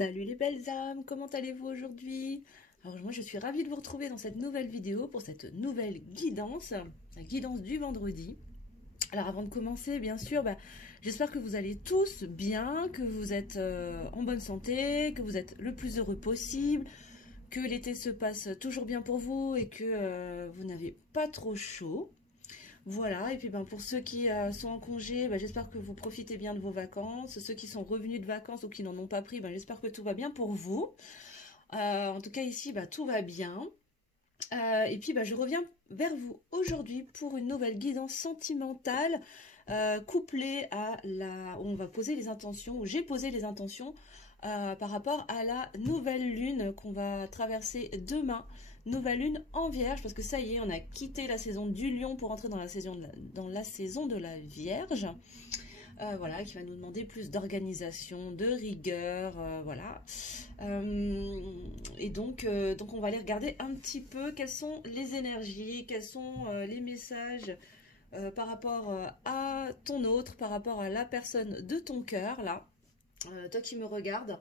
Salut les belles âmes, comment allez-vous aujourd'hui? Alors moi je suis ravie de vous retrouver dans cette nouvelle vidéo pour cette nouvelle guidance, la guidance du vendredi. Alors avant de commencer, bien sûr, j'espère que vous allez tous bien, que vous êtes en bonne santé, que vous êtes le plus heureux possible, que l'été se passe toujours bien pour vous et que vous n'avez pas trop chaud. Voilà, et puis pour ceux qui sont en congé, j'espère que vous profitez bien de vos vacances. Ceux qui sont revenus de vacances ou qui n'en ont pas pris, j'espère que tout va bien pour vous. En tout cas ici, tout va bien. Et puis je reviens vers vous aujourd'hui pour une nouvelle guidance sentimentale couplée à la... où on va poser les intentions, où j'ai posé les intentions par rapport à la nouvelle lune qu'on va traverser demain. Nouvelle lune en Vierge, parce que ça y est, on a quitté la saison du Lion pour entrer dans la saison de la Vierge. Voilà, qui va nous demander plus d'organisation, de rigueur, voilà. Donc on va aller regarder un petit peu quelles sont les énergies, quels sont les messages par rapport à ton autre, par rapport à la personne de ton cœur, là. Toi qui me regardes,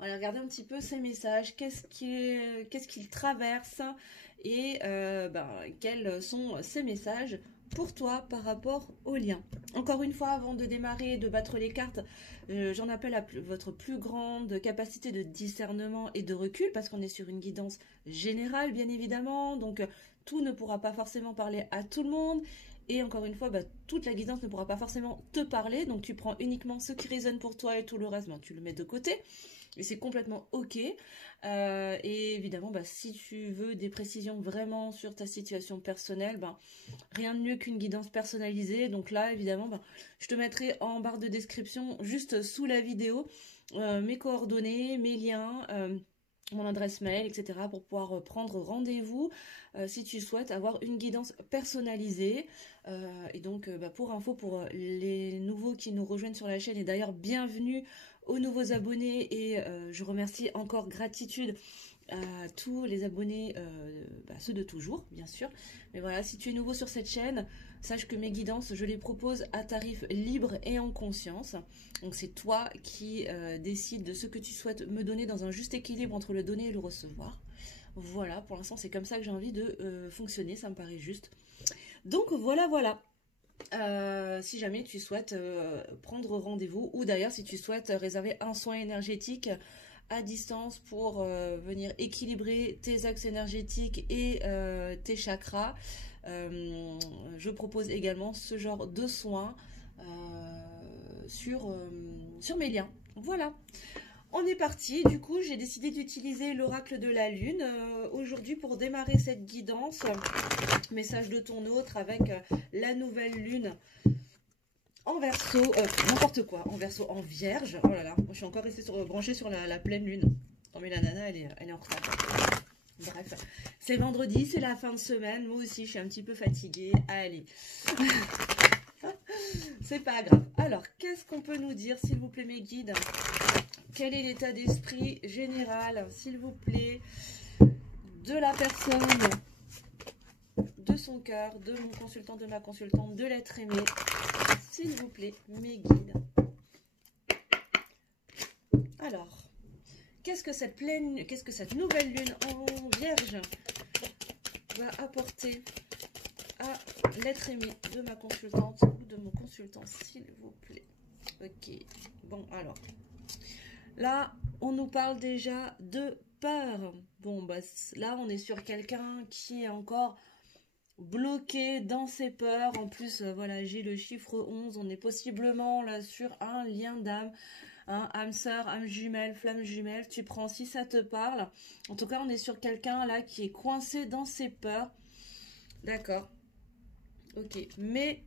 on va aller regarder un petit peu ces messages, qu'est-ce qu'il traverse et quels sont ces messages pour toi par rapport au lien. Encore une fois, avant de démarrer, de battre les cartes, j'en appelle à votre plus grande capacité de discernement et de recul, parce qu'on est sur une guidance générale, bien évidemment, donc tout ne pourra pas forcément parler à tout le monde. Et encore une fois, toute la guidance ne pourra pas forcément te parler, donc tu prends uniquement ce qui résonne pour toi et tout le reste, tu le mets de côté. Et c'est complètement ok. Et évidemment, si tu veux des précisions vraiment sur ta situation personnelle, rien de mieux qu'une guidance personnalisée. Donc là, évidemment, je te mettrai en barre de description, juste sous la vidéo, mes coordonnées, mes liens, mon adresse mail, etc. pour pouvoir prendre rendez-vous si tu souhaites avoir une guidance personnalisée. Et donc, pour info, pour les nouveaux qui nous rejoignent sur la chaîne, et d'ailleurs, bienvenue aux nouveaux abonnés, et je remercie encore gratitude à tous les abonnés, ceux de toujours, bien sûr. Mais voilà, si tu es nouveau sur cette chaîne, sache que mes guidances, je les propose à tarif libre et en conscience. Donc c'est toi qui décides de ce que tu souhaites me donner dans un juste équilibre entre le donner et le recevoir. Voilà, pour l'instant, c'est comme ça que j'ai envie de fonctionner, ça me paraît juste. Donc voilà. Si jamais tu souhaites prendre rendez-vous, ou d'ailleurs si tu souhaites réserver un soin énergétique à distance pour venir équilibrer tes axes énergétiques et tes chakras, je propose également ce genre de soins sur mes liens. Voilà. On est parti, du coup j'ai décidé d'utiliser l'oracle de la lune aujourd'hui pour démarrer cette guidance. Message de ton autre avec la nouvelle lune en verso, n'importe quoi, en verso, en vierge. Oh là là, moi je suis encore restée branchée sur la pleine lune. Non mais la nana, elle est en retard. Bref, c'est vendredi, c'est la fin de semaine. Moi aussi, je suis un petit peu fatiguée. Allez, c'est pas grave. Alors, qu'est-ce qu'on peut nous dire, s'il vous plaît, mes guides? Quel est l'état d'esprit général, s'il vous plaît, de la personne, de son cœur, de mon consultant, de ma consultante, de l'être aimé? S'il vous plaît, mes guides. Alors, qu'est-ce que cette nouvelle lune en vierge va apporter à l'être aimé de ma consultante ou de mon consultant, s'il vous plaît? Ok, bon alors, là, on nous parle déjà de peur. Bon, là, on est sur quelqu'un qui est encore bloqué dans ses peurs. En plus, voilà, j'ai le chiffre 11. On est possiblement là sur un lien d'âme. Âme sœur, âme jumelle, flamme jumelle. Tu prends si ça te parle. En tout cas, on est sur quelqu'un là qui est coincé dans ses peurs. D'accord. Ok. Mais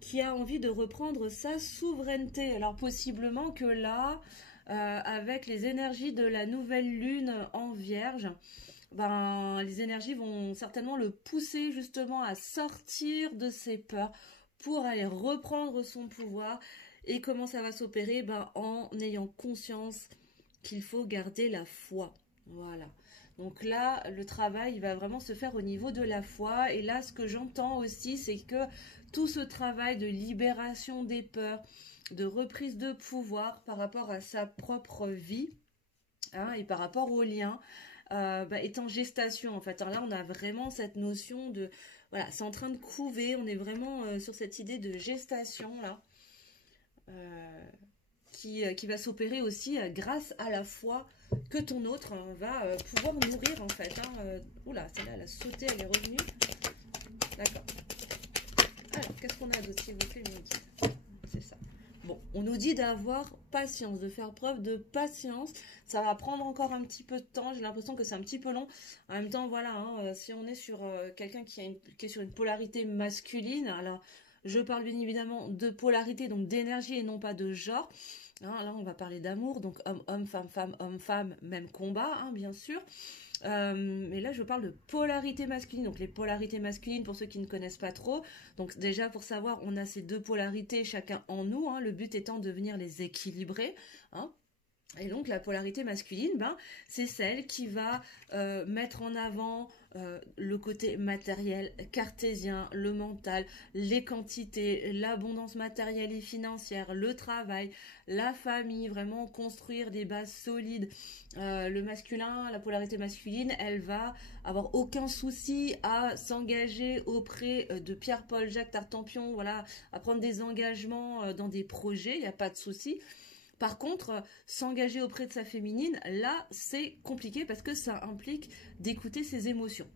qui a envie de reprendre sa souveraineté. Alors possiblement que là, avec les énergies de la nouvelle lune en vierge, les énergies vont certainement le pousser justement à sortir de ses peurs pour aller reprendre son pouvoir. Et comment ça va s'opérer? En ayant conscience qu'il faut garder la foi. Voilà. Donc là, le travail va vraiment se faire au niveau de la foi. Et là, ce que j'entends aussi, c'est que tout ce travail de libération des peurs, de reprise de pouvoir par rapport à sa propre vie, hein, et par rapport aux liens, est en gestation en fait. Alors là, on a vraiment cette notion de, voilà, c'est en train de couver, on est vraiment sur cette idée de gestation là, qui va s'opérer aussi grâce à la foi que ton autre va pouvoir nourrir en fait. Oula, celle-là, elle a sauté, elle est revenue. D'accord. Alors, qu'est-ce qu'on a d'autre, s'il vous plaît, Mehdi? C'est ça. Bon, on nous dit d'avoir patience, de faire preuve de patience. Ça va prendre encore un petit peu de temps. J'ai l'impression que c'est un petit peu long. En même temps, voilà, si on est sur quelqu'un qui est sur une polarité masculine, alors je parle bien évidemment de polarité, donc d'énergie et non pas de genre. Hein, là, on va parler d'amour, donc homme, femme, femme, même combat, hein, bien sûr. Mais là, je parle de polarité masculine. Donc, les polarités masculines, pour ceux qui ne connaissent pas trop. Donc, déjà, pour savoir, on a ces deux polarités chacun en nous. Hein, le but étant de venir les équilibrer. Hein. Et donc la polarité masculine, c'est celle qui va mettre en avant le côté matériel, cartésien, le mental, les quantités, l'abondance matérielle et financière, le travail, la famille, vraiment construire des bases solides. Le masculin, la polarité masculine, elle va avoir aucun souci à s'engager auprès de Pierre, Paul, Jacques, Tartampion, voilà, à prendre des engagements dans des projets, il n'y a pas de souci. Par contre, s'engager auprès de sa féminine, là, c'est compliqué parce que ça implique d'écouter ses émotions.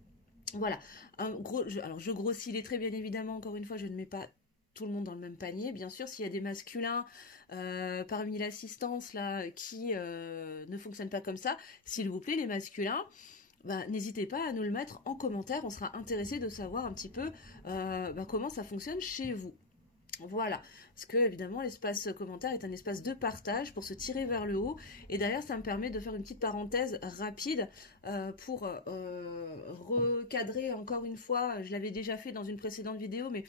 Voilà. Alors, je grossis les traits, bien évidemment. Encore une fois, je ne mets pas tout le monde dans le même panier. Bien sûr, s'il y a des masculins parmi l'assistance là qui ne fonctionnent pas comme ça, s'il vous plaît, les masculins, n'hésitez pas à nous le mettre en commentaire. On sera intéressé de savoir un petit peu comment ça fonctionne chez vous. Voilà, parce que évidemment l'espace commentaire est un espace de partage pour se tirer vers le haut. Et d'ailleurs ça me permet de faire une petite parenthèse rapide pour recadrer encore une fois, je l'avais déjà fait dans une précédente vidéo, mais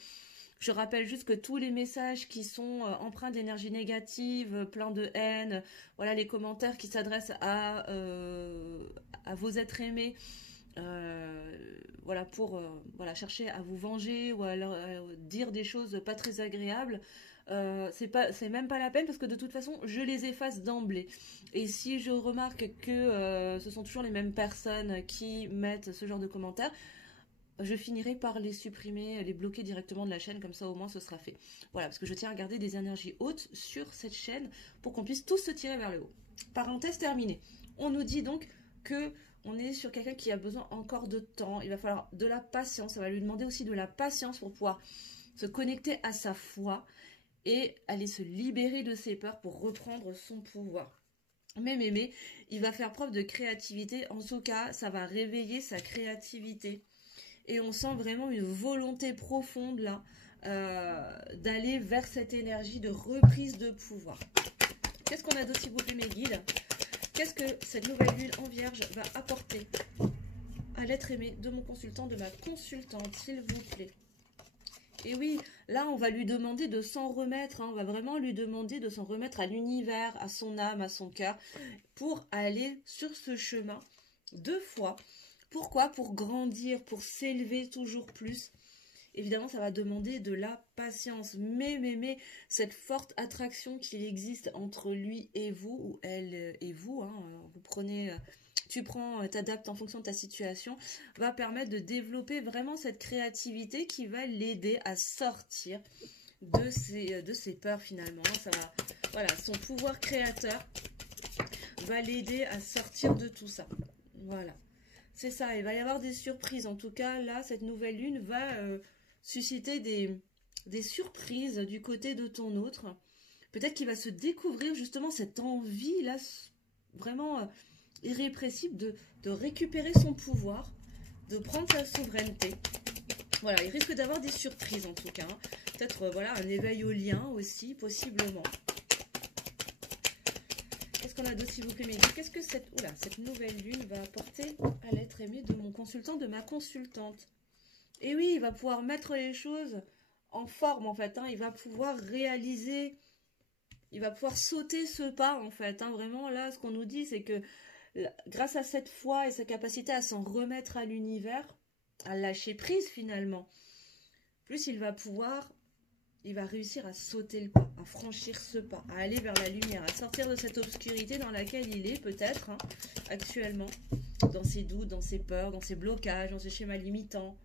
je rappelle juste que tous les messages qui sont empreints d'énergie négative, plein de haine, voilà, les commentaires qui s'adressent à vos êtres aimés, voilà, pour chercher à vous venger ou à leur dire des choses pas très agréables, c'est même pas la peine parce que de toute façon je les efface d'emblée. Et si je remarque que ce sont toujours les mêmes personnes qui mettent ce genre de commentaires, je finirai par les supprimer, les bloquer directement de la chaîne, comme ça au moins ce sera fait. Voilà, parce que je tiens à garder des énergies hautes sur cette chaîne pour qu'on puisse tous se tirer vers le haut. Parenthèse terminée. On nous dit donc que on est sur quelqu'un qui a besoin encore de temps, il va falloir de la patience, ça va lui demander aussi de la patience pour pouvoir se connecter à sa foi et aller se libérer de ses peurs pour reprendre son pouvoir. Mais, il va faire preuve de créativité, en tout cas, ça va réveiller sa créativité. Et on sent vraiment une volonté profonde là, d'aller vers cette énergie de reprise de pouvoir. Qu'est-ce qu'on a d'autre, s'il vous plaît, mes guides? Qu'est-ce que cette nouvelle lune en vierge va apporter à l'être aimé de mon consultant, de ma consultante, s'il vous plaît? Et oui, là, on va lui demander de s'en remettre. On va vraiment lui demander de s'en remettre à l'univers, à son âme, à son cœur, pour aller sur ce chemin 2 fois. Pourquoi? Pour grandir, pour s'élever toujours plus. Évidemment, ça va demander de la patience. Mais, cette forte attraction qu'il existe entre lui et vous, ou elle et vous, vous prenez, tu prends, t'adaptes en fonction de ta situation, va permettre de développer vraiment cette créativité qui va l'aider à sortir de ses peurs finalement. Ça va, voilà, son pouvoir créateur va l'aider à sortir de tout ça. Voilà. C'est ça, il va y avoir des surprises. En tout cas, là, cette nouvelle lune va susciter des surprises du côté de ton autre. Peut-être qu'il va se découvrir justement cette envie-là, vraiment irrépressible, de récupérer son pouvoir, de prendre sa souveraineté. Voilà, il risque d'avoir des surprises en tout cas. Peut-être voilà, un éveil au lien aussi, possiblement. Qu'est-ce qu'on a d'autre, s'il vous plaît, Mehdi? Qu'est-ce que cette nouvelle lune va apporter à l'être aimé de mon consultant, de ma consultante? Et oui, il va pouvoir mettre les choses en forme, en fait. Il va pouvoir réaliser, il va pouvoir sauter ce pas, en fait. Vraiment, là, ce qu'on nous dit, c'est que grâce à cette foi et sa capacité à s'en remettre à l'univers, à lâcher prise, finalement, plus il va pouvoir il va réussir à sauter le pas, à franchir ce pas, à aller vers la lumière, à sortir de cette obscurité dans laquelle il est peut-être hein, actuellement, dans ses doutes, dans ses peurs, dans ses blocages, dans ses schémas limitants.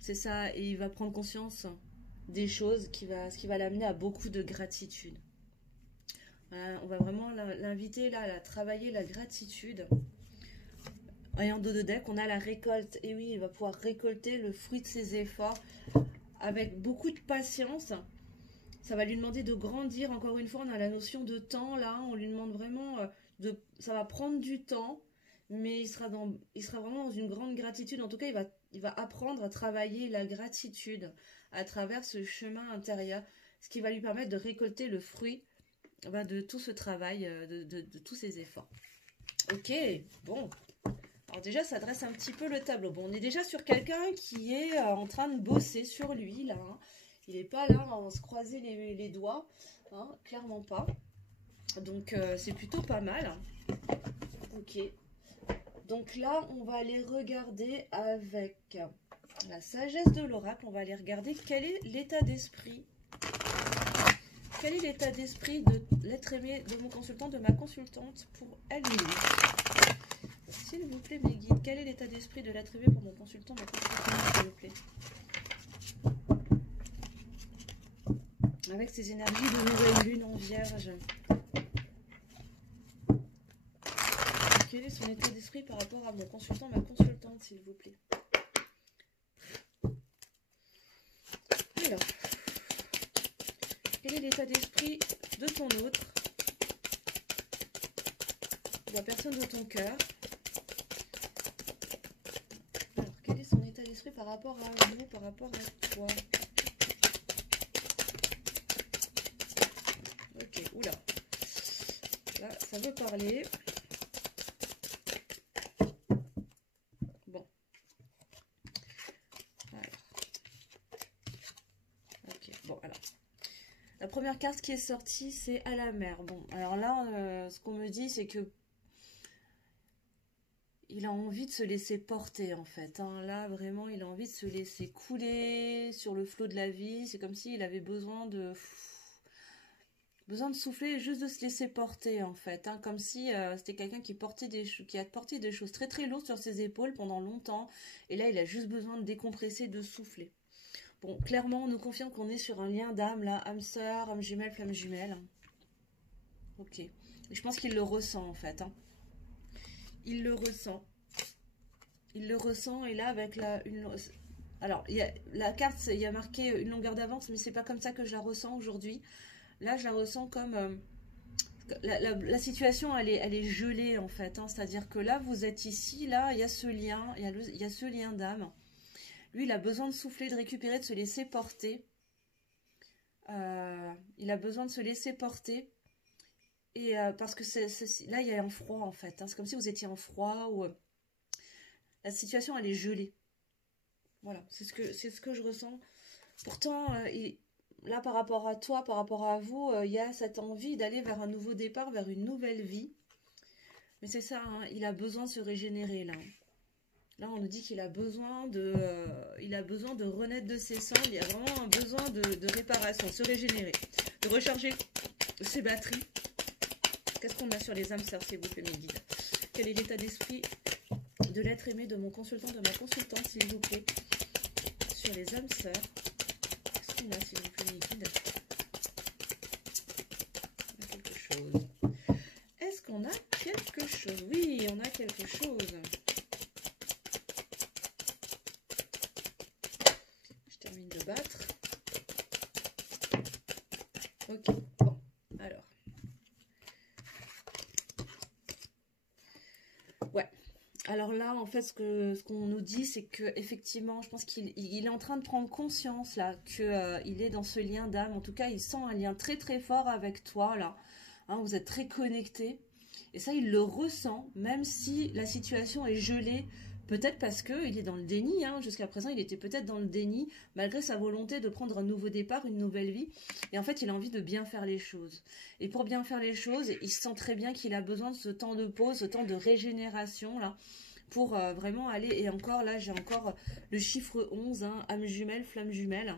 C'est ça, et il va prendre conscience des choses ce qui va l'amener à beaucoup de gratitude. On va vraiment l'inviter là à travailler la gratitude. Et en dos de deck, on a la récolte. Et oui, il va pouvoir récolter le fruit de ses efforts avec beaucoup de patience. Ça va lui demander de grandir. Encore une fois, on a la notion de temps là. On lui demande vraiment ça va prendre du temps, mais il sera vraiment dans une grande gratitude. En tout cas, il va apprendre à travailler la gratitude à travers ce chemin intérieur, ce qui va lui permettre de récolter le fruit de tout ce travail, de tous ses efforts. Ok, bon. Alors déjà, ça dresse un petit peu le tableau. Bon, on est déjà sur quelqu'un qui est en train de bosser sur lui, là. Hein. Il n'est pas là à se croiser les doigts, hein, clairement pas. Donc, c'est plutôt pas mal. Ok. Donc là, on va aller regarder avec la sagesse de l'oracle. On va aller regarder quel est l'état d'esprit. Quel est l'état d'esprit de l'être aimé de mon consultant, de ma consultante pour elle et lui. S'il vous plaît, mes guides, quel est l'état d'esprit de l'être aimé pour mon consultant, ma consultante, s'il vous plaît. Avec ces énergies de nouvelle lune en vierge. Quel est son état d'esprit par rapport à mon consultant, ma consultante, s'il vous plaît. Alors, quel est l'état d'esprit de ton autre, de la personne de ton cœur. Alors, quel est son état d'esprit par rapport à vous, par rapport à toi. Ok, oula. Là, ça veut parler. Bon. Alors. Ok, bon, alors. La première carte qui est sortie, c'est à la mer. Bon, alors là, ce qu'on me dit, c'est que il a envie de se laisser porter, en fait. Hein. Là, vraiment, il a envie de se laisser couler sur le flot de la vie. C'est comme s'il avait besoin de souffler, juste de se laisser porter, en fait. Hein. Comme si c'était quelqu'un qui a porté des choses très très lourdes sur ses épaules pendant longtemps. Et là, il a juste besoin de décompresser, de souffler. Bon, clairement, on nous confirme qu'on est sur un lien d'âme, là, âme sœur, âme jumelle, flamme jumelle. Ok. Et je pense qu'il le ressent, en fait. Hein. Il le ressent. Il le ressent, et là, avec alors, la carte, il y a marqué une longueur d'avance, mais c'est pas comme ça que je la ressens aujourd'hui. Là, je la ressens comme... la situation, elle est gelée, en fait. Hein. C'est-à-dire que là, vous êtes ici, là, il y a ce lien, il y a ce lien d'âme. Lui, il a besoin de souffler, de récupérer, de se laisser porter. Il a besoin de se laisser porter. Et parce que là, il y a un froid, en fait. Hein. C'est comme si vous étiez en froid ou la situation, elle est gelée. Voilà, c'est ce que je ressens. Pourtant, là, par rapport à toi, par rapport à vous, il y a cette envie d'aller vers un nouveau départ, vers une nouvelle vie. Mais c'est ça, hein, il a besoin de se régénérer, là. Là, on nous dit qu'il a besoin de renaître de ses cendres. Il y a vraiment un besoin de réparation, de se régénérer, de recharger ses batteries. Qu'est-ce qu'on a sur les âmes sœurs, s'il vous plaît, mes guides? Quel est l'état d'esprit de l'être aimé de mon consultant, de ma consultante, s'il vous plaît, sur les âmes sœurs? Qu'est-ce qu'on a, s'il vous plaît, mes guides? On a quelque chose. Est-ce qu'on a quelque chose? Oui, on a quelque chose. De battre. Ok, bon, alors. Ouais, alors là, en fait, ce qu'on nous dit, c'est que effectivement, je pense qu'il est en train de prendre conscience, là, qu'il est dans ce lien d'âme. En tout cas, il sent un lien très très fort avec toi, là. Hein, vous êtes très connectés. Et ça, il le ressent, même si la situation est gelée. Peut-être parce qu'il est dans le déni, hein. Jusqu'à présent il était peut-être dans le déni, malgré sa volonté de prendre un nouveau départ, une nouvelle vie. Et en fait il a envie de bien faire les choses. Et pour bien faire les choses, il sent très bien qu'il a besoin de ce temps de pause, ce temps de régénération, là, pour vraiment aller. Et encore là, j'ai encore le chiffre 11, hein, âme jumelle, flamme jumelle.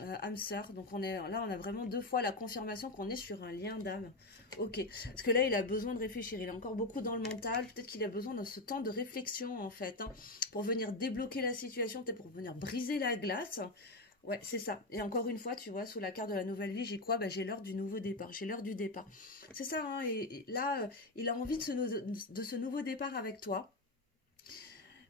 âme sœur. Donc là, on a vraiment 2 fois la confirmation qu'on est sur un lien d'âme. Ok. Parce que là, il a besoin de réfléchir. Il est encore beaucoup dans le mental. Peut-être qu'il a besoin de ce temps de réflexion, en fait, hein, pour venir débloquer la situation, peut-être pour venir briser la glace. Ouais, c'est ça. Et encore une fois, tu vois, sous la carte de la nouvelle vie, j'ai quoi? Bah, j'ai l'heure du nouveau départ. J'ai l'heure du départ. C'est ça, hein. Et là, il a envie de ce nouveau départ avec toi.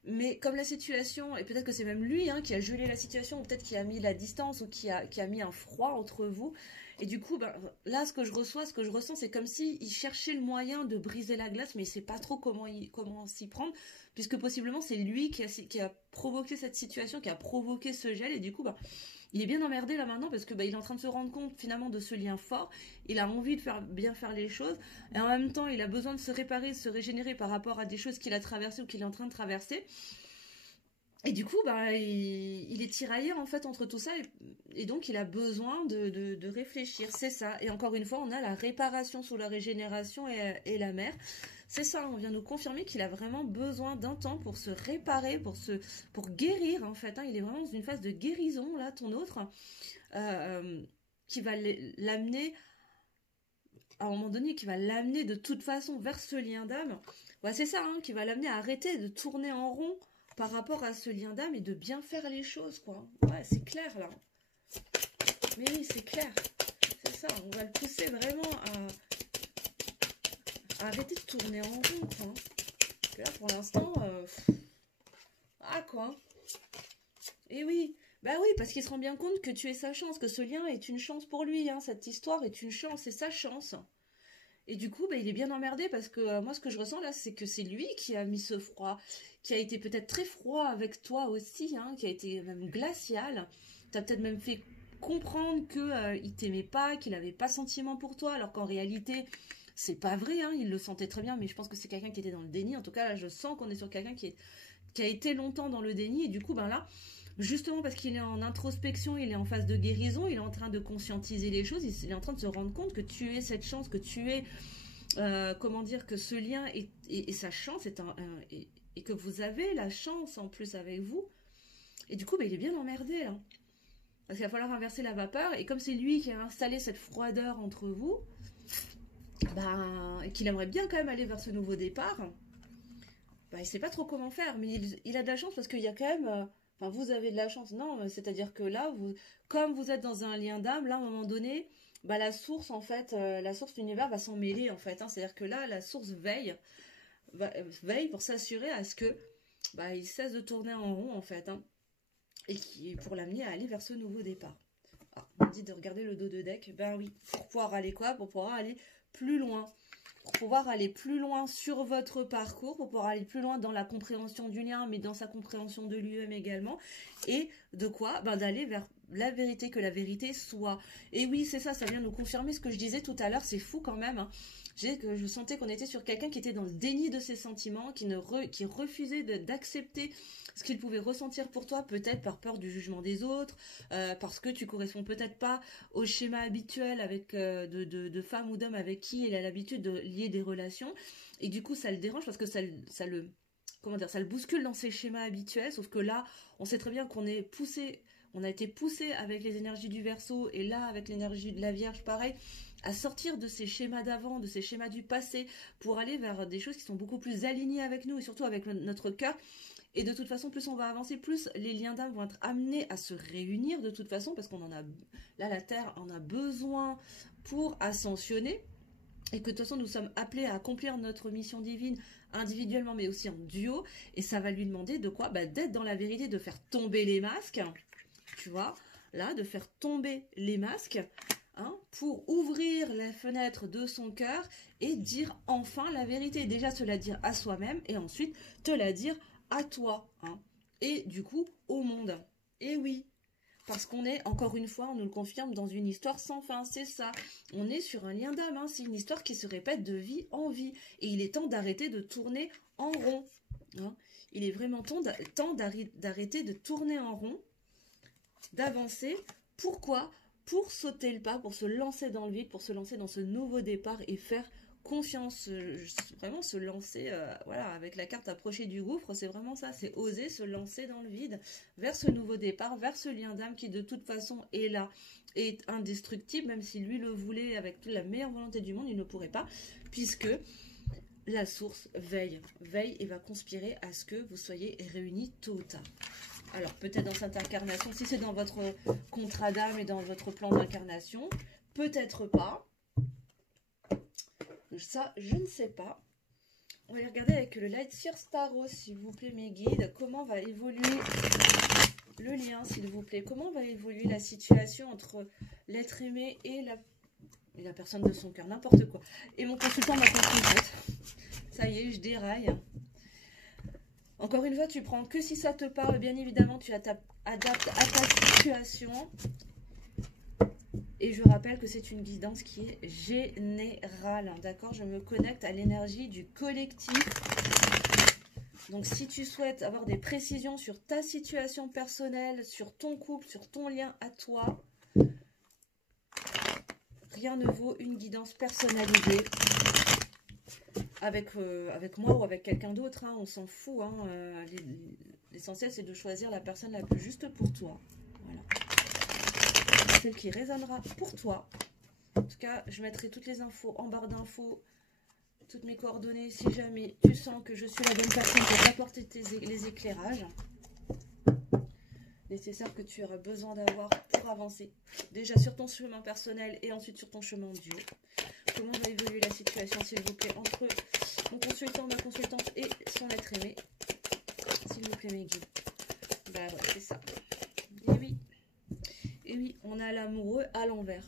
Mais comme la situation, et peut-être que c'est même lui, hein, qui a gelé la situation, ou peut-être qui a mis la distance, ou qui a mis un froid entre vous. Et du coup, ben, là, ce que je reçois, ce que je ressens, c'est comme s'il cherchait le moyen de briser la glace, mais il ne sait pas trop comment s'y prendre, puisque possiblement c'est lui qui a provoqué cette situation, qui a provoqué ce gel, et du coup, ben, il est bien emmerdé là maintenant parce que bah, il est en train de se rendre compte finalement de ce lien fort. Il a envie de bien faire les choses et en même temps il a besoin de se réparer, de se régénérer par rapport à des choses qu'il a traversées ou qu'il est en train de traverser. Et du coup, bah, il est tiraillé en fait entre tout ça et donc il a besoin de réfléchir. C'est ça. Et encore une fois, on a la réparation sous la régénération et la mer. C'est ça, on vient nous confirmer qu'il a vraiment besoin d'un temps pour se réparer, pour guérir en fait. Hein. Il est vraiment dans une phase de guérison là, ton autre, qui va l'amener à un moment donné, qui va l'amener de toute façon vers ce lien d'âme. Ouais, c'est ça, hein, qui va l'amener à arrêter de tourner en rond par rapport à ce lien d'âme et de bien faire les choses, quoi. Ouais, c'est clair, là. Mais oui, c'est clair. C'est ça, on va le pousser vraiment à arrêter de tourner en rond, quoi. Parce que là, pour l'instant, quoi. Et oui, bah oui, parce qu'il se rend bien compte que tu es sa chance, que ce lien est une chance pour lui, hein. Cette histoire est une chance, c'est sa chance. Et du coup, bah, il est bien emmerdé parce que moi, ce que je ressens là, c'est que c'est lui qui a mis ce froid, qui a été peut-être très froid avec toi aussi, hein, qui a été même glacial. T'as peut-être même fait comprendre que il t'aimait pas, qu'il avait pas sentiment pour toi, alors qu'en réalité, c'est pas vrai, hein, il le sentait très bien, mais je pense que c'est quelqu'un qui était dans le déni. En tout cas, là, je sens qu'on est sur quelqu'un qui a été longtemps dans le déni, et du coup, ben là, justement parce qu'il est en introspection, il est en phase de guérison, il est en train de conscientiser les choses, il est en train de se rendre compte que tu es cette chance, que tu es, comment dire, que ce lien est sa chance, et que vous avez la chance en plus avec vous. Et du coup, bah, il est bien emmerdé là. Parce qu'il va falloir inverser la vapeur, et comme c'est lui qui a installé cette froideur entre vous, bah, et qu'il aimerait bien quand même aller vers ce nouveau départ, bah, il sait pas trop comment faire, mais il a de la chance parce qu'il y a quand même... Enfin, vous avez de la chance, non, c'est-à-dire que là, comme vous êtes dans un lien d'âme, là, à un moment donné, bah, la source, en fait, la source de l'univers va s'en mêler, en fait. Hein. C'est-à-dire que là, la source veille pour s'assurer à ce que bah, il cesse de tourner en rond, en fait. Hein, et pour l'amener à aller vers ce nouveau départ. Ah, on me dit de regarder le dos de deck. Ben oui, pour pouvoir aller quoi? Pour pouvoir aller plus loin. Pour pouvoir aller plus loin sur votre parcours, pour pouvoir aller plus loin dans la compréhension du lien, mais dans sa compréhension de lui-même également. Et de quoi? Ben d'aller vers la vérité, que la vérité soit. Et oui, c'est ça, ça vient nous confirmer ce que je disais tout à l'heure, c'est fou quand même. Hein. Je sentais qu'on était sur quelqu'un qui était dans le déni de ses sentiments, qui refusait d'accepter ce qu'il pouvait ressentir pour toi, peut-être par peur du jugement des autres, parce que tu corresponds peut-être pas au schéma habituel avec de femmes ou d'hommes avec qui il a l'habitude de lier des relations, et du coup ça le dérange parce que ça le bouscule dans ses schémas habituels, sauf que là, on sait très bien qu'on est poussé, on a été poussé avec les énergies du Verseau, et là, avec l'énergie de la Vierge, pareil, à sortir de ces schémas d'avant, de ces schémas du passé, pour aller vers des choses qui sont beaucoup plus alignées avec nous, et surtout avec notre cœur. Et de toute façon, plus on va avancer, plus les liens d'âme vont être amenés à se réunir de toute façon, parce qu'on en a, là, la Terre en a besoin pour ascensionner, et que de toute façon, nous sommes appelés à accomplir notre mission divine individuellement, mais aussi en duo, et ça va lui demander de quoi? Bah, d'être dans la vérité, de faire tomber les masques, tu vois, là, de faire tomber les masques, hein, pour ouvrir la fenêtre de son cœur et dire enfin la vérité. Déjà se la dire à soi-même, et ensuite te la dire à toi, hein, et du coup au monde. Et oui, parce qu'on est, encore une fois, on nous le confirme, dans une histoire sans fin, c'est ça. On est sur un lien d'âme, hein, c'est une histoire qui se répète de vie en vie, et il est temps d'arrêter de tourner en rond. Hein. Il est vraiment temps d'arrêter de tourner en rond, d'avancer. Pourquoi? Pour sauter le pas, pour se lancer dans le vide, pour se lancer dans ce nouveau départ et faire confiance, vraiment se lancer, voilà, avec la carte approcher du gouffre, c'est vraiment ça, c'est oser se lancer dans le vide, vers ce nouveau départ, vers ce lien d'âme qui de toute façon est là, est indestructible, même si lui le voulait avec toute la meilleure volonté du monde, il ne pourrait pas, puisque la source veille et va conspirer à ce que vous soyez réunis tôt ou tard. Alors peut-être dans cette incarnation, si c'est dans votre contrat d'âme et dans votre plan d'incarnation, peut-être pas. Ça, je ne sais pas. On va aller regarder avec le Light Source Tarot, s'il vous plaît, mes guides. Comment va évoluer le lien, s'il vous plaît? Comment va évoluer la situation entre l'être aimé et la personne de son cœur? N'importe quoi. Et mon consultant m'a compris. Ça y est, je déraille. Encore une fois, tu prends que si ça te parle. Bien évidemment, tu adaptes à ta situation. Et je rappelle que c'est une guidance qui est générale, d'accord? Je me connecte à l'énergie du collectif. Donc, si tu souhaites avoir des précisions sur ta situation personnelle, sur ton couple, sur ton lien à toi, rien ne vaut une guidance personnalisée avec moi ou avec quelqu'un d'autre. Hein, on s'en fout. Hein, l'essentiel, c'est de choisir la personne la plus juste pour toi. Voilà. Celle qui résonnera pour toi. En tout cas, je mettrai toutes les infos en barre d'infos, toutes mes coordonnées, si jamais tu sens que je suis la bonne personne pour t'apporter les éclairages nécessaires que tu auras besoin d'avoir pour avancer. Déjà sur ton chemin personnel et ensuite sur ton chemin de Dieu. Comment va évoluer la situation, s'il vous plaît, entre mon consultant, ma consultante et son être aimé. S'il vous plaît, mes guides. Bah ouais, c'est ça. Et oui. Et oui, on a l'amoureux à l'envers.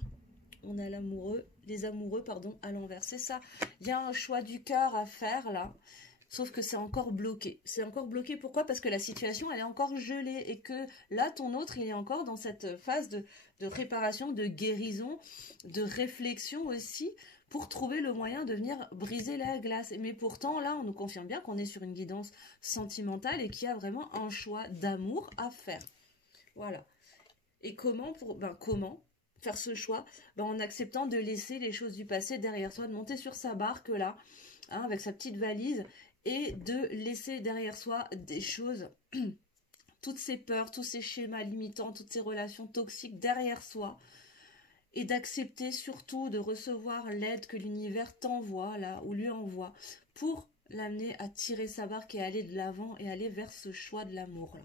On a les amoureux, pardon, à l'envers. C'est ça. Il y a un choix du cœur à faire, là. Sauf que c'est encore bloqué. C'est encore bloqué, pourquoi? Parce que la situation, elle est encore gelée. Et que là, ton autre, il est encore dans cette phase de réparation, de guérison, de réflexion aussi, pour trouver le moyen de venir briser la glace. Mais pourtant, là, on nous confirme bien qu'on est sur une guidance sentimentale et qu'il y a vraiment un choix d'amour à faire. Voilà. Et comment faire ce choix? En acceptant de laisser les choses du passé derrière soi, de monter sur sa barque là, hein, avec sa petite valise, et de laisser derrière soi des choses, toutes ces peurs, tous ces schémas limitants, toutes ces relations toxiques derrière soi, et d'accepter surtout de recevoir l'aide que l'univers t'envoie là, ou lui envoie, pour l'amener à tirer sa barque et aller de l'avant et aller vers ce choix de l'amour là.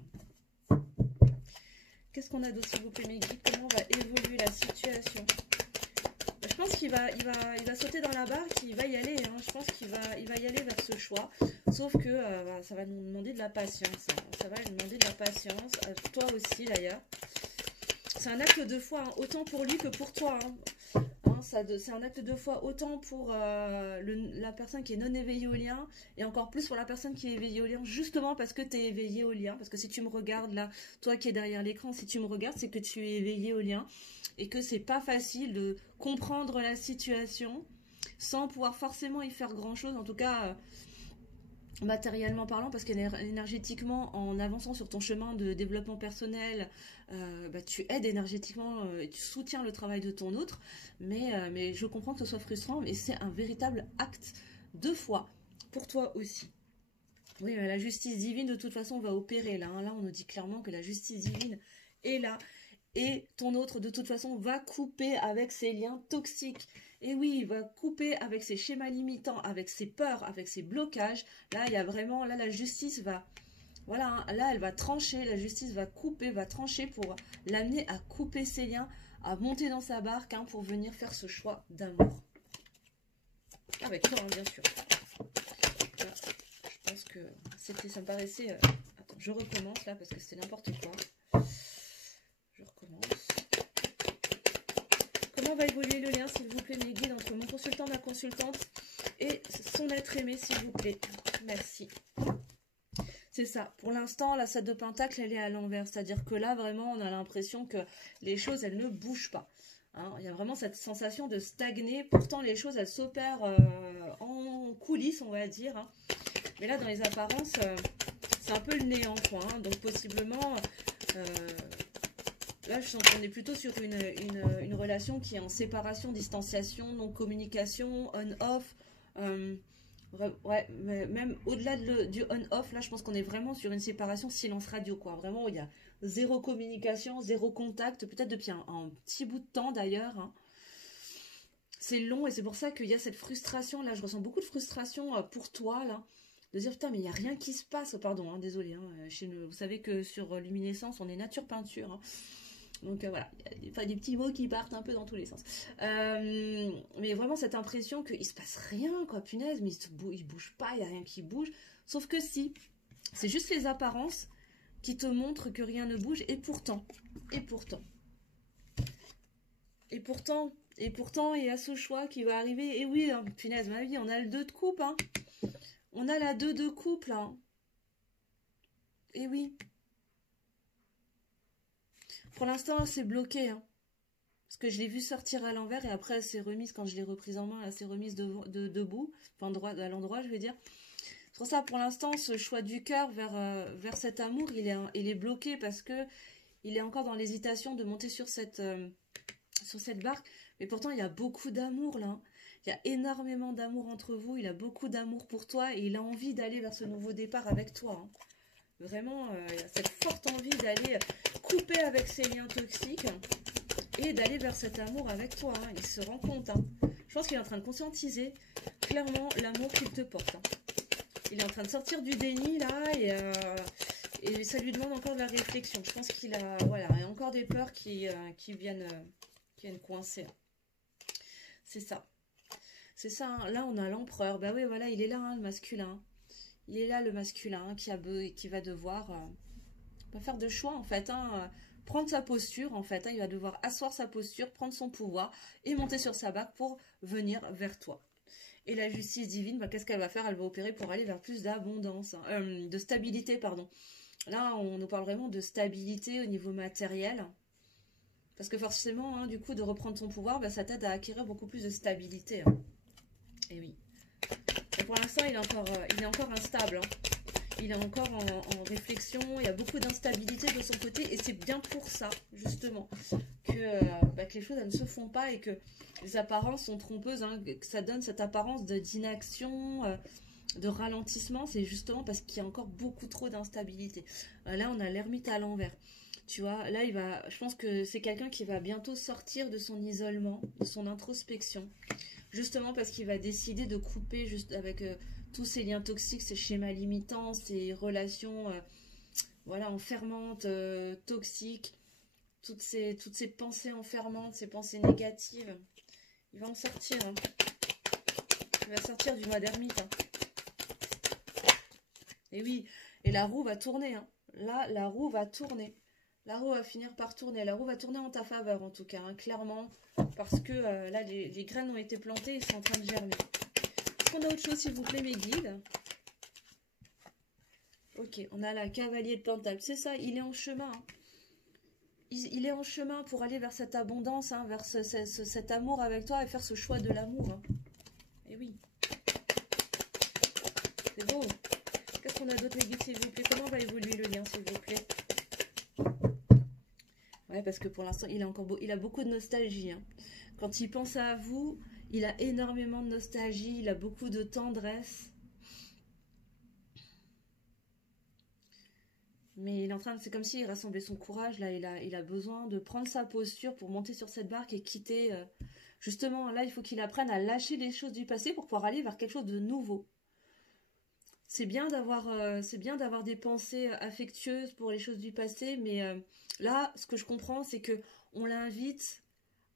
Qu'est-ce qu'on a d'autre, s'il vous plaît, mes guides? Comment va évoluer la situation? Je pense qu'il va sauter dans la barque, il va y aller. Hein. Je pense qu'il va y aller vers ce choix. Sauf que ça va nous demander de la patience. Hein. Ça va nous demander de la patience. Toi aussi, d'ailleurs. C'est un acte de foi, hein, autant pour lui que pour toi. Hein. C'est un acte de foi autant pour la personne qui est non éveillée au lien, et encore plus pour la personne qui est éveillée au lien, justement parce que tu es éveillé au lien. Parce que si tu me regardes là, toi qui es derrière l'écran, si tu me regardes, c'est que tu es éveillé au lien, et que c'est pas facile de comprendre la situation sans pouvoir forcément y faire grand chose, en tout cas matériellement parlant, parce qu'énergétiquement, en avançant sur ton chemin de développement personnel, tu aides énergétiquement et tu soutiens le travail de ton autre, mais je comprends que ce soit frustrant, mais c'est un véritable acte de foi pour toi aussi. Oui, mais la justice divine de toute façon va opérer là, hein. Là on nous dit clairement que la justice divine est là, et ton autre de toute façon va couper avec ses liens toxiques. Et oui, il va couper avec ses schémas limitants, avec ses peurs, avec ses blocages. Là, il y a vraiment, là, la justice va, voilà, hein, là, elle va trancher, la justice va couper, va trancher pour l'amener à couper ses liens, à monter dans sa barque, hein, pour venir faire ce choix d'amour. Avec toi, hein, bien sûr. Là, je pense que ça me paraissait... Attends, je recommence là, parce que c'était n'importe quoi. Je recommence. Comment va évoluer le lien, s'il vous plaît, mes guides, entre mon consultant, ma consultante et son être aimé, s'il vous plaît? Merci. C'est ça. Pour l'instant, la 7 de Pentacle, elle est à l'envers. C'est-à-dire que là, vraiment, on a l'impression que les choses, elles ne bougent pas. Hein, il y a vraiment cette sensation de stagner. Pourtant, les choses, elles s'opèrent en coulisses, on va dire. Hein. Mais là, dans les apparences, c'est un peu le néant, quoi. Hein. Donc, possiblement... Là, je sens qu'on est plutôt sur une relation qui est en séparation, distanciation, non-communication, on-off, Ouais, mais même au-delà du on-off, là, je pense qu'on est vraiment sur une séparation silence radio, quoi. Vraiment, il y a zéro communication, zéro contact, peut-être depuis un petit bout de temps d'ailleurs, hein. C'est long et c'est pour ça qu'il y a cette frustration, là, je ressens beaucoup de frustration pour toi, là. De dire, putain, mais il n'y a rien qui se passe. Oh, pardon, hein, désolé. Hein, chez nous, vous savez que sur Luminescence, on est nature peinture, hein. Donc voilà, il y a des petits mots qui partent un peu dans tous les sens. Mais vraiment cette impression qu'il se passe rien, quoi, punaise, mais il bouge pas, il n'y a rien qui bouge. Sauf que si, c'est juste les apparences qui te montrent que rien ne bouge, et pourtant, et pourtant, et pourtant, et pourtant, il y a ce choix qui va arriver. Et oui, hein, punaise, ma vie, on a le 2 de coupe, hein. On a la 2 de couple, hein. Et oui. Pour l'instant, c'est bloqué, hein. Parce que je l'ai vu sortir à l'envers et après, elle s'est remise, quand je l'ai reprise en main, elle s'est remise debout, enfin à l'endroit, je veux dire. C'est pour ça, pour l'instant, ce choix du cœur vers cet amour, il est bloqué parce que il est encore dans l'hésitation de monter sur cette barque. Mais pourtant, il y a beaucoup d'amour, là, hein. Il y a énormément d'amour entre vous, il a beaucoup d'amour pour toi et il a envie d'aller vers ce nouveau départ avec toi, hein. Vraiment, il y a cette forte envie d'aller couper avec ces liens toxiques et d'aller vers cet amour avec toi, hein. Il se rend compte, hein. Je pense qu'il est en train de conscientiser clairement l'amour qu'il te porte, hein. Il est en train de sortir du déni là et ça lui demande encore de la réflexion. Je pense qu'il a, voilà, il y a encore des peurs qui viennent coincer. C'est ça. C'est ça, hein. Là, on a l'empereur. Bah oui, voilà, il est là, hein, le masculin. Il est là, le masculin, hein, qui va devoir faire de choix, en fait, hein, prendre sa posture, en fait, hein. Il va devoir asseoir sa posture, prendre son pouvoir et monter sur sa barque pour venir vers toi. Et la justice divine, bah, qu'est-ce qu'elle va faire? Elle va opérer pour aller vers plus d'abondance, hein, de stabilité, pardon. Là, on nous parle vraiment de stabilité au niveau matériel. Parce que forcément, hein, du coup, de reprendre ton pouvoir, bah, ça t'aide à acquérir beaucoup plus de stabilité, hein. Et oui. Et pour l'instant, il est encore instable, hein. Il est encore en réflexion. Il y a beaucoup d'instabilité de son côté. Et c'est bien pour ça, justement, que les choses elles ne se font pas et que les apparences sont trompeuses, hein, que ça donne cette apparence d'inaction, de ralentissement. C'est justement parce qu'il y a encore beaucoup trop d'instabilité. Là, on a l'ermite à l'envers. Tu vois, là, je pense que c'est quelqu'un qui va bientôt sortir de son isolement, de son introspection. Justement parce qu'il va décider de couper juste avec tous ces liens toxiques, ces schémas limitants, ces relations voilà, enfermantes, toxiques, toutes ces pensées enfermantes, ces pensées négatives. Il va en sortir, hein. Il va sortir du mois d'ermite, hein. Et oui, et la roue va tourner, hein. Là, la roue va tourner. La roue va finir par tourner. La roue va tourner en ta faveur, en tout cas, hein, clairement. Parce que là, les graines ont été plantées et sont en train de germer. Est-ce qu'on a autre chose, s'il vous plaît, mes guides? Ok, on a la cavalier de Pentacle. C'est ça, il est en chemin, hein. Il est en chemin pour aller vers cette abondance, hein, vers cet amour avec toi et faire ce choix de l'amour, hein. Et oui. C'est beau. Qu'est-ce qu'on a d'autre, mes guides, s'il vous plaît? Comment va évoluer le lien, s'il vous plaît? Ouais, parce que pour l'instant, il a beaucoup de nostalgie, hein. Quand il pense à vous, il a énormément de nostalgie, il a beaucoup de tendresse. Mais il est en train de, c'est comme s'il rassemblait son courage, là, il a besoin de prendre sa posture pour monter sur cette barque et quitter. Justement, là, il faut qu'il apprenne à lâcher les choses du passé pour pouvoir aller vers quelque chose de nouveau. C'est bien d'avoir des pensées affectueuses pour les choses du passé, mais là, ce que je comprends, c'est que on l'invite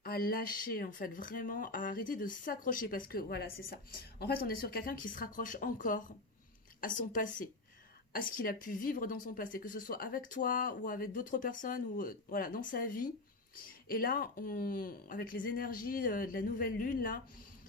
à lâcher, en fait, vraiment, à arrêter de s'accrocher, parce que, voilà, c'est ça. En fait, on est sur quelqu'un qui se raccroche encore à son passé, à ce qu'il a pu vivre dans son passé, que ce soit avec toi ou avec d'autres personnes, ou voilà, dans sa vie. Et là, avec les énergies de la nouvelle lune, là,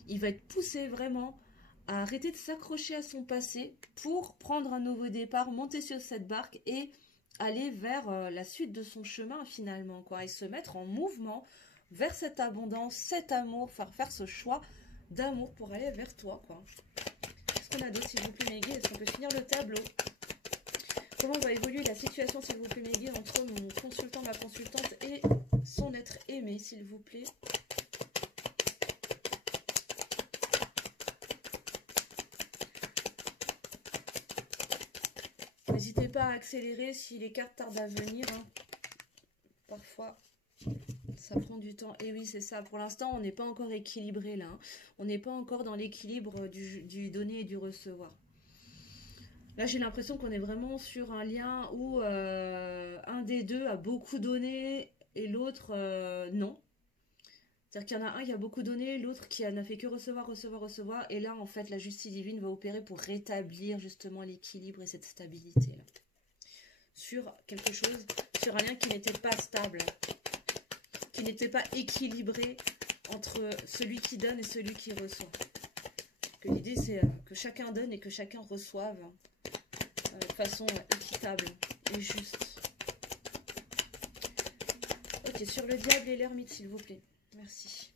il va être poussé vraiment à arrêter de s'accrocher à son passé pour prendre un nouveau départ, monter sur cette barque et aller vers la suite de son chemin finalement, quoi, et se mettre en mouvement vers cette abondance, cet amour, faire ce choix d'amour pour aller vers toi, quoi. Qu'est-ce qu'on a d'autre, s'il vous plaît, mes guides? Est-ce qu'on peut finir le tableau? Comment va évoluer la situation, s'il vous plaît, mes guides, entre mon consultant, ma consultante et son être aimé, s'il vous plaît? N'hésitez pas à accélérer si les cartes tardent à venir. Hein. Parfois, ça prend du temps. Et oui, c'est ça. Pour l'instant, on n'est pas encore équilibré là. Hein. On n'est pas encore dans l'équilibre du donner et du recevoir. Là, j'ai l'impression qu'on est vraiment sur un lien où un des deux a beaucoup donné et l'autre non. C'est-à-dire qu'il y en a un qui a beaucoup donné, l'autre qui n'a fait que recevoir, recevoir, recevoir. Et là, en fait, la justice divine va opérer pour rétablir justement l'équilibre et cette stabilité-là. Sur quelque chose, sur un lien qui n'était pas stable, qui n'était pas équilibré entre celui qui donne et celui qui reçoit. Que l'idée, c'est que chacun donne et que chacun reçoive de façon équitable et juste. Ok, sur le diable et l'ermite, s'il vous plaît. Merci.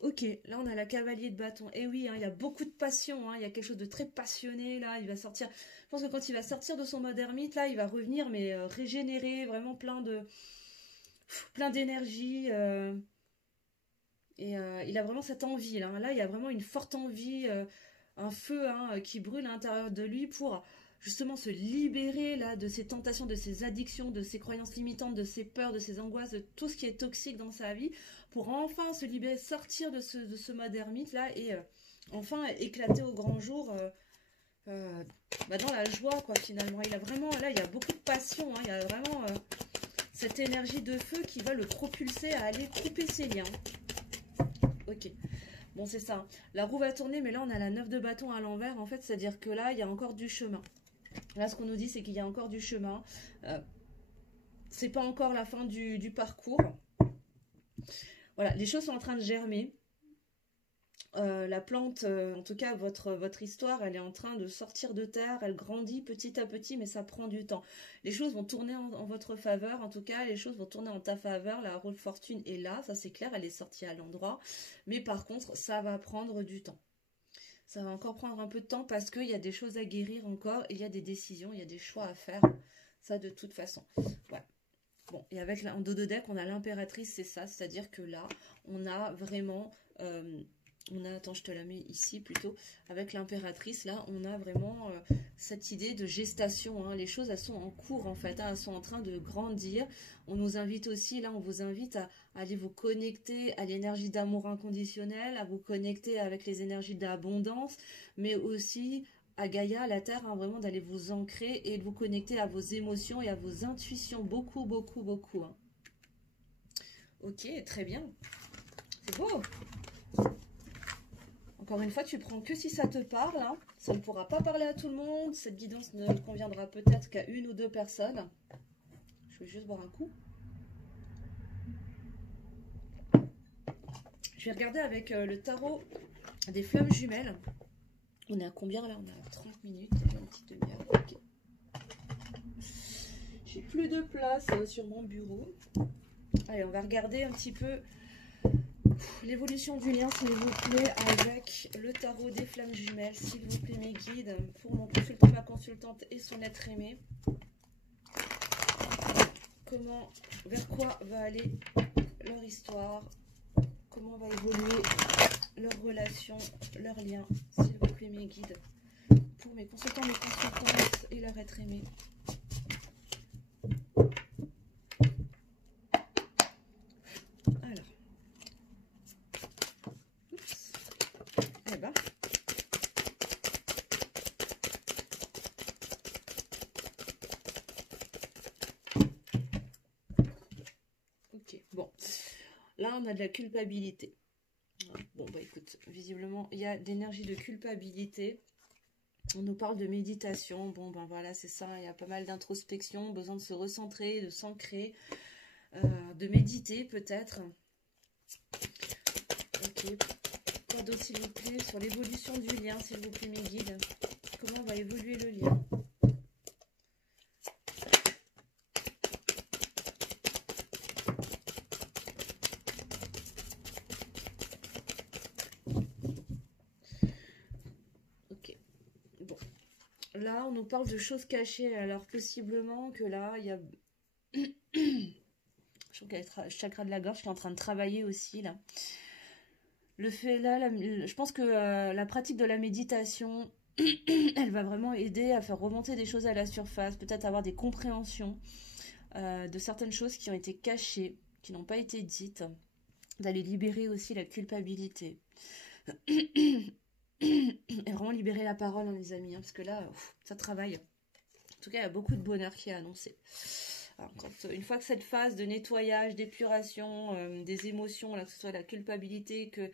Ok, là on a la cavalier de bâton. Et oui, hein, il y a beaucoup de passion, hein, il y a quelque chose de très passionné, là, il va sortir. Je pense que quand il va sortir de son mode ermite, là, il va revenir, mais régénéré, vraiment plein d'énergie. Et il a vraiment cette envie, là. Là, il y a vraiment une forte envie, un feu hein, qui brûle à l'intérieur de lui pour justement se libérer là de ses tentations, de ses addictions, de ses croyances limitantes, de ses peurs, de ses angoisses, de tout ce qui est toxique dans sa vie, pour enfin se libérer, sortir de ce mode ermite là et enfin éclater au grand jour dans la joie quoi finalement. Il a vraiment, là il y a beaucoup de passion, hein, il y a vraiment cette énergie de feu qui va le propulser à aller couper ses liens. Ok. Bon, c'est ça. La roue va tourner, mais là, on a la 9 de bâton à l'envers, en fait. C'est-à-dire que là, il y a encore du chemin. Là, ce qu'on nous dit, c'est qu'il y a encore du chemin. C'est pas encore la fin du parcours. Voilà, les choses sont en train de germer. La plante, en tout cas, votre histoire, elle est en train de sortir de terre. Elle grandit petit à petit, mais ça prend du temps. Les choses vont tourner en votre faveur. En tout cas, les choses vont tourner en ta faveur. La roue de fortune est là, ça c'est clair. Elle est sortie à l'endroit. Mais par contre, ça va prendre du temps. Ça va encore prendre un peu de temps parce qu'il y a des choses à guérir encore. Il y a des décisions, il y a des choix à faire. Ça, de toute façon. Ouais. Bon, et avec en dos de deck, on a l'impératrice, c'est ça. C'est-à-dire que là, on a vraiment... attends, je te la mets ici plutôt. Avec l'impératrice, là, on a vraiment cette idée de gestation. Hein. Les choses, elles sont en cours, en fait. Hein. Elles sont en train de grandir. On nous invite aussi, là, on vous invite à aller vous connecter à l'énergie d'amour inconditionnel, à vous connecter avec les énergies d'abondance, mais aussi à Gaïa, à la Terre, hein, vraiment d'aller vous ancrer et de vous connecter à vos émotions et à vos intuitions. Beaucoup, beaucoup, beaucoup. Hein. Ok, très bien. C'est beau. Encore une fois, tu prends que si ça te parle. Hein. Ça ne pourra pas parler à tout le monde. Cette guidance ne conviendra peut-être qu'à une ou deux personnes. Je vais juste boire un coup. Je vais regarder avec le tarot des flammes jumelles. On est à combien là? On est à 30 minutes. Une petite demi-heure. Okay. J'ai plus de place sur mon bureau. Allez, on va regarder un petit peu l'évolution du lien, s'il vous plaît, avec le tarot des flammes jumelles, s'il vous plaît, mes guides, pour mon consultant, ma consultante et son être aimé. Comment, vers quoi va aller leur histoire? Comment va évoluer leur relation, leur lien, s'il vous plaît, mes guides, pour mes consultants, mes consultantes et leur être aimé. Alors. Oups. Eh ben. Ok, bon. Là, on a de la culpabilité. Bon, bah écoute, visiblement, il y a d'énergie de culpabilité. On nous parle de méditation. Bon, ben voilà, c'est ça. Il y a pas mal d'introspection, besoin de se recentrer, de s'ancrer, de méditer peut-être. Ok. Quoi d'autre, s'il vous plaît, sur l'évolution du lien, s'il vous plaît, mes guides. Comment va évoluer le lien? Là, on nous parle de choses cachées. Alors, possiblement que là, il y a... Je trouve qu'il y a le chakra de la gorge qui est en train de travailler aussi, là. Le fait, là, je pense que la pratique de la méditation Elle va vraiment aider à faire remonter des choses à la surface, peut-être avoir des compréhensions de certaines choses qui ont été cachées, qui n'ont pas été dites, d'aller libérer aussi la culpabilité. Et vraiment libérer la parole, hein, les amis, hein, parce que là, ça travaille. En tout cas, il y a beaucoup de bonheur qui est annoncé. Alors, une fois que cette phase de nettoyage, d'épuration des émotions, là, que ce soit la culpabilité, que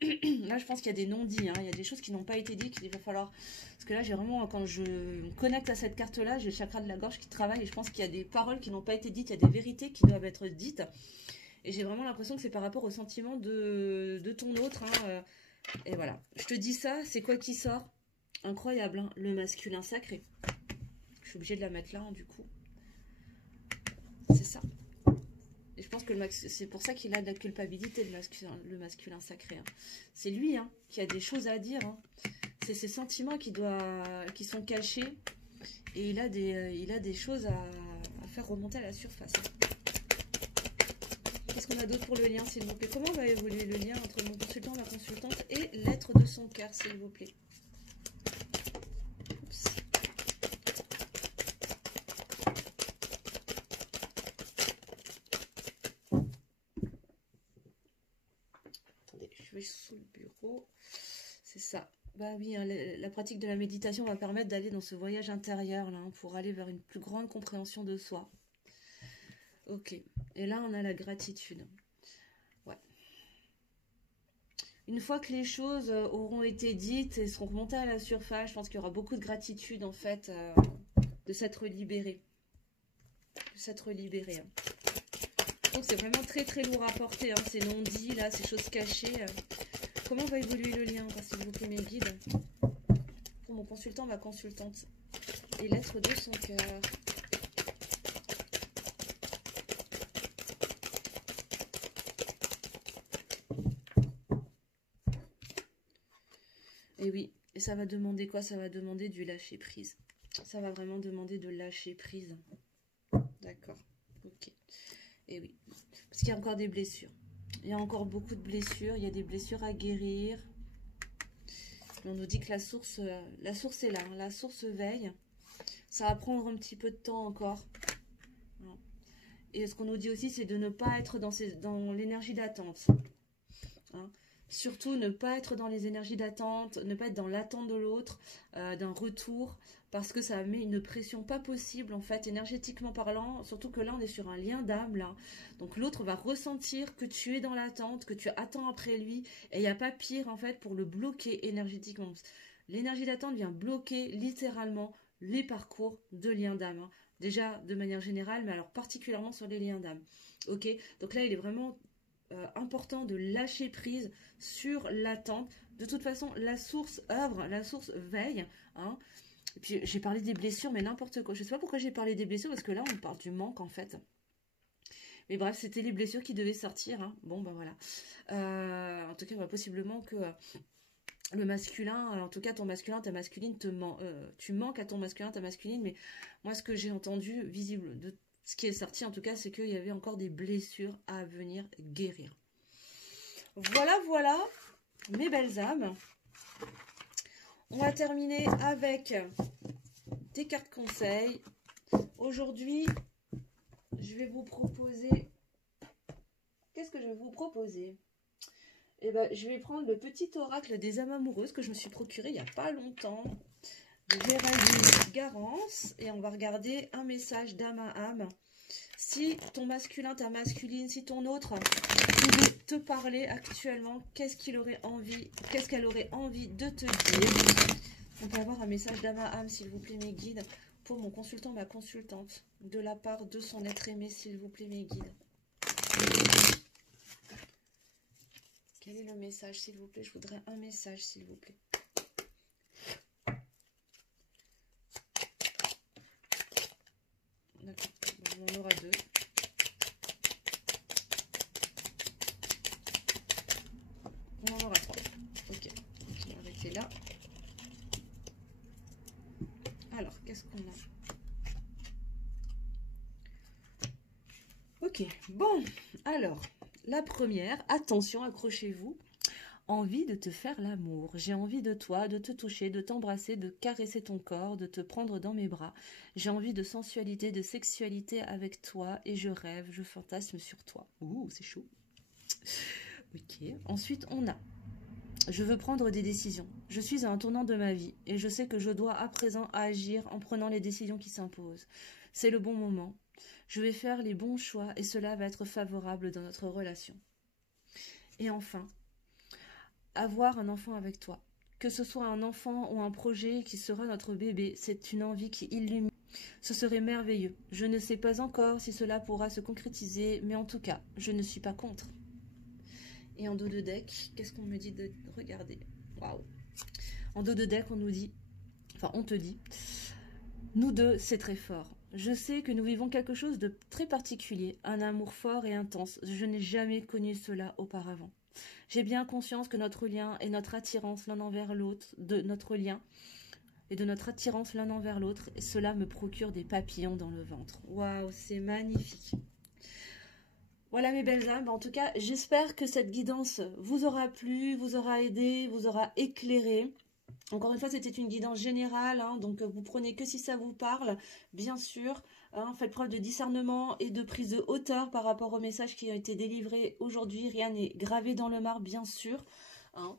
là, je pense qu'il y a des non-dits, hein, il y a des choses qui n'ont pas été dites, qu'il va falloir... Parce que là, j'ai vraiment, quand je me connecte à cette carte-là, j'ai le chakra de la gorge qui travaille, et je pense qu'il y a des paroles qui n'ont pas été dites, il y a des vérités qui doivent être dites. Et j'ai vraiment l'impression que c'est par rapport au sentiment de ton autre. Hein, et voilà. Je te dis ça, c'est quoi qui sort? Incroyable, hein, le masculin sacré. Je suis obligée de la mettre là, hein, du coup. C'est ça. Et je pense que c'est pour ça qu'il a de la culpabilité, le masculin sacré. Hein. C'est lui, hein, qui a des choses à dire. Hein. C'est ses sentiments qui sont cachés. Et il a des choses à faire remonter à la surface. Qu'est-ce qu'on a d'autre pour le lien, s'il vous plaît? Comment va évoluer le lien entre mon consultant, ma consultante et l'être de son cœur, s'il vous plaît? Oups. Attendez, je vais sous le bureau. C'est ça. Bah oui, hein, la pratique de la méditation va permettre d'aller dans ce voyage intérieur, là, hein, pour aller vers une plus grande compréhension de soi. Ok. Et là, on a la gratitude. Ouais. Une fois que les choses auront été dites et seront remontées à la surface, je pense qu'il y aura beaucoup de gratitude, en fait, de s'être libéré. De s'être libéré. Hein. Donc, c'est vraiment très, très lourd à porter, hein, ces non-dits, là, ces choses cachées. Comment va évoluer le lien, s'il vous plaît, mes guides? Pour mon consultant, ma consultante. Et l'être de son cœur. Et oui, et ça va demander quoi? Ça va demander du lâcher prise. Ça va vraiment demander de lâcher prise. D'accord, ok. Et oui, parce qu'il y a encore des blessures. Il y a encore beaucoup de blessures, il y a des blessures à guérir. On nous dit que la source est là, hein, la source veille. Ça va prendre un petit peu de temps encore. Et ce qu'on nous dit aussi, c'est de ne pas être dans l'énergie d'attente. Hein. Surtout ne pas être dans les énergies d'attente, ne pas être dans l'attente de l'autre, d'un retour, parce que ça met une pression pas possible en fait, énergétiquement parlant, surtout que là on est sur un lien d'âme là, donc l'autre va ressentir que tu es dans l'attente, que tu attends après lui, et il n'y a pas pire en fait pour le bloquer énergétiquement. L'énergie d'attente vient bloquer littéralement les parcours de liens d'âme, hein. Déjà de manière générale, mais alors particulièrement sur les liens d'âme. Ok, donc là il est vraiment important de lâcher prise sur l'attente. De toute façon, la source œuvre, la source veille. Hein. Et puis j'ai parlé des blessures, mais n'importe quoi. Je sais pas pourquoi j'ai parlé des blessures, parce que là on parle du manque en fait. Mais bref, c'était les blessures qui devaient sortir. Hein. Bon, ben voilà. En tout cas, bah, possiblement que le masculin, en tout cas ton masculin, ta masculine, tu manques à ton masculin, ta masculine. Mais moi, ce que j'ai entendu, visible de ce qui est sorti en tout cas, c'est qu'il y avait encore des blessures à venir guérir. Voilà, voilà, mes belles âmes. On va terminer avec des cartes conseils. Aujourd'hui, je vais vous proposer... Qu'est-ce que je vais vous proposer? Eh ben, je vais prendre le petit oracle des âmes amoureuses que je me suis procuré il n'y a pas longtemps. De Géraldine Garance. Et on va regarder un message d'âme à âme. Si ton masculin, ta masculine, si ton autre pouvait te parler actuellement, qu'est-ce qu'elle aurait envie de te dire? On peut avoir un message d'âme à âme, s'il vous plaît, mes guides, pour mon consultant, ma consultante, de la part de son être aimé, s'il vous plaît, mes guides. Quel est le message, s'il vous plaît? Je voudrais un message, s'il vous plaît. D'accord, on en aura deux. On en aura trois. Ok, je vais arrêter là. Alors, qu'est-ce qu'on a? Ok, bon, alors, la première, attention, accrochez-vous. envie de te faire l'amour. J'ai envie de toi, de te toucher, de t'embrasser, de caresser ton corps, de te prendre dans mes bras. J'ai envie de sensualité, de sexualité avec toi et je rêve, je fantasme sur toi. Ouh, c'est chaud. Ok. Ensuite, on a je veux prendre des décisions. Je suis à un tournant de ma vie et je sais que je dois à présent agir en prenant les décisions qui s'imposent. C'est le bon moment. Je vais faire les bons choix et cela va être favorable dans notre relation. Et enfin, avoir un enfant avec toi. Que ce soit un enfant ou un projet qui sera notre bébé, c'est une envie qui illumine. Ce serait merveilleux. Je ne sais pas encore si cela pourra se concrétiser, mais en tout cas, je ne suis pas contre. Et en dos de deck, qu'est-ce qu'on me dit de regarder? Waouh! En dos de deck, on nous dit, enfin on te dit, nous deux, c'est très fort. Je sais que nous vivons quelque chose de très particulier, un amour fort et intense. Je n'ai jamais connu cela auparavant. J'ai bien conscience que notre lien et notre attirance l'un envers l'autre, de notre lien et de notre attirance l'un envers l'autre, et cela me procure des papillons dans le ventre. Waouh, c'est magnifique! Voilà mes belles âmes, en tout cas j'espère que cette guidance vous aura plu, vous aura aidé, vous aura éclairé. Encore une fois c'était une guidance générale, hein, donc vous prenez que si ça vous parle, bien sûr. Hein, faites preuve de discernement et de prise de hauteur par rapport aux messages qui ont été délivrés aujourd'hui. Rien n'est gravé dans le marbre, bien sûr. Hein.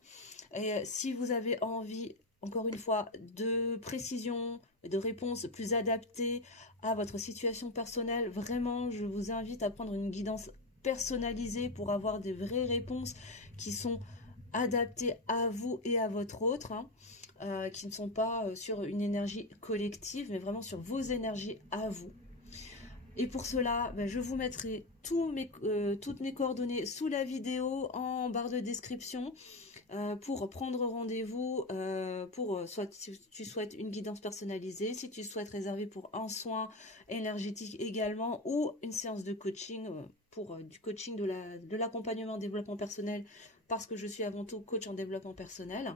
Et si vous avez envie, encore une fois, de précision, de réponses plus adaptées à votre situation personnelle, vraiment, je vous invite à prendre une guidance personnalisée pour avoir des vraies réponses qui sont adaptées à vous et à votre autre, hein, qui ne sont pas sur une énergie collective, mais vraiment sur vos énergies à vous. Et pour cela, je vous mettrai toutes mes coordonnées sous la vidéo en barre de description. Pour prendre rendez-vous, soit si tu souhaites une guidance personnalisée, si tu souhaites réserver pour un soin énergétique également, ou une séance de coaching, pour du coaching de l'accompagnement en développement personnel, parce que je suis avant tout coach en développement personnel.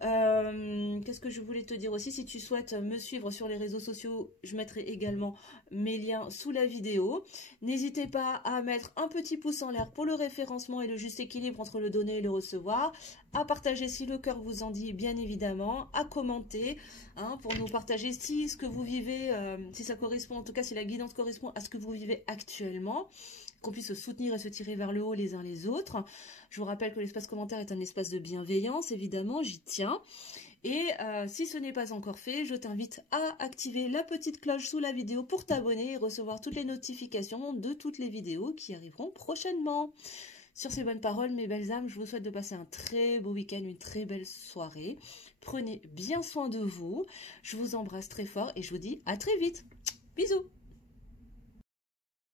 Qu'est-ce que je voulais te dire aussi? Si tu souhaites me suivre sur les réseaux sociaux, je mettrai également mes liens sous la vidéo. N'hésitez pas à mettre un petit pouce en l'air pour le référencement et le juste équilibre entre le donner et le recevoir, à partager si le cœur vous en dit, bien évidemment, à commenter, hein, pour nous partager si ce que vous vivez, si ça correspond, en tout cas si la guidance correspond à ce que vous vivez actuellement, qu'on puisse se soutenir et se tirer vers le haut les uns les autres. Je vous rappelle que l'espace commentaire est un espace de bienveillance, évidemment, j'y tiens. Et si ce n'est pas encore fait, je t'invite à activer la petite cloche sous la vidéo pour t'abonner et recevoir toutes les notifications de toutes les vidéos qui arriveront prochainement. Sur ces bonnes paroles, mes belles âmes, je vous souhaite de passer un très beau week-end, une très belle soirée. Prenez bien soin de vous. Je vous embrasse très fort et je vous dis à très vite. Bisous!